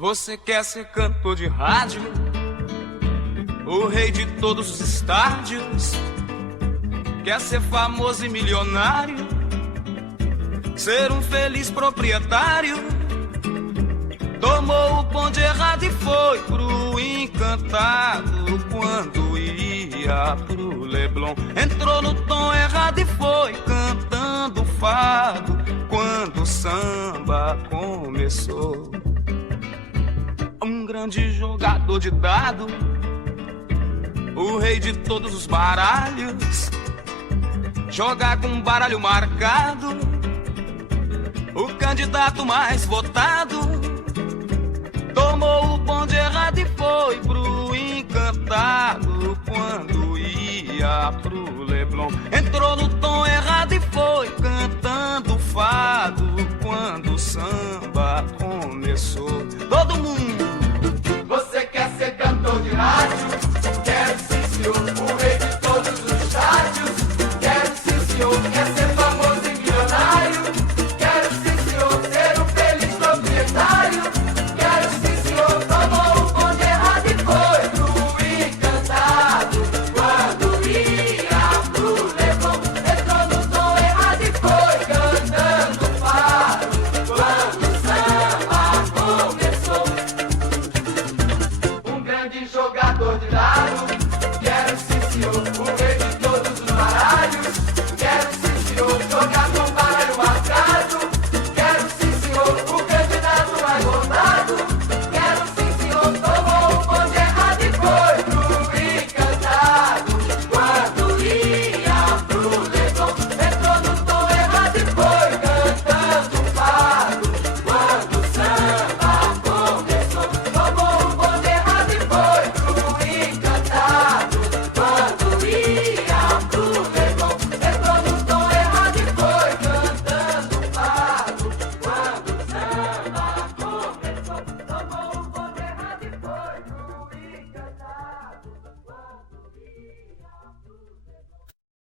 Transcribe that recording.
Você quer ser cantor de rádio, o rei de todos os estádios, quer ser famoso e milionário, ser um feliz proprietário. Tomou o bonde errado e foi pro Encantado. Quando ia pro Leblon, entrou no tom errado e foi cantando fado. Quando o samba começou, um grande jogador de dado, o rei de todos os baralhos, jogar com baralho marcado, o candidato mais votado. Tomou o bonde errado e foi pro Encantado. Quando ia pro Leblon, entrou no tom errado e foi cantando fado. Quando o samba começou, todo mundo